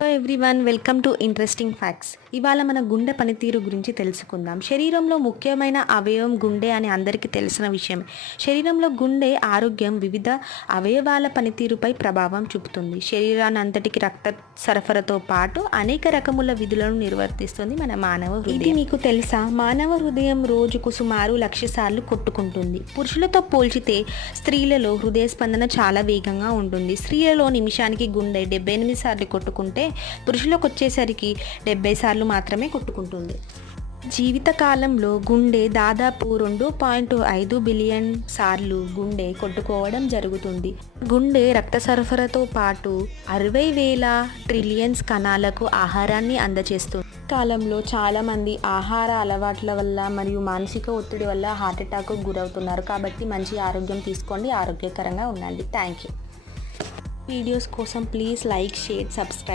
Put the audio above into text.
Hello everyone, welcome to interesting facts. ఇవాళ మన గుండె పనితీరు గురించి తెలుసుకుందాం. శరీరంలో ముఖ్యమైన అవయవం గుండె అని అందరికీ తెలిసిన విషయం. శరీరంలో గుండె ఆరోగ్యం వివిధ అవయవాల పనితీరుపై ప్రభావం చూపుతుంది. శరీరాన్ని అంతటికి రక్త సరఫరాతో పాటు అనేక రకముల విధులను నిర్వర్తిస్తుంది మన మానవ హృదయం. ఇది మీకు తెలుసా? మానవ హృదయం రోజుకు సుమారు 1,00,000 సార్లు కొట్టుకుంటుంది. పురుషులతో పోల్చితే స్త్రీలలో హృదయ స్పందన చాలా వేగంగా ఉంటుంది. స్త్రీలలో నిమిషానికి గుండె 78 సార్లు కొట్టుకుంటే పురుషులకు వచ్చేసరికి 70 సార్లు మాత్రమే కొట్టుకుంటుంది. జీవితకాలంలో గుండె దాదాపు 2.5 బిలియన్ సార్లు గుండె కొట్టుకోవడం జరుగుతుంది. గుండె రక్త సరఫరాతో పాటు 60,000 ట్రిలియన్స్ కణాలకు ఆహారాన్ని అందజేస్తుంది. కాలంలో చాలామంది ఆహార అలవాట్ల వల్ల మరియు మానసిక ఒత్తిడి వల్ల హార్ట్ అటాక్కు గురవుతున్నారు. కాబట్టి మంచి ఆరోగ్యం తీసుకోండి, ఆరోగ్యకరంగా ఉండండి. Thank you. వీడియోస్ కోసం ప్లీజ్ లైక్, షేర్, సబ్స్క్రైబ్.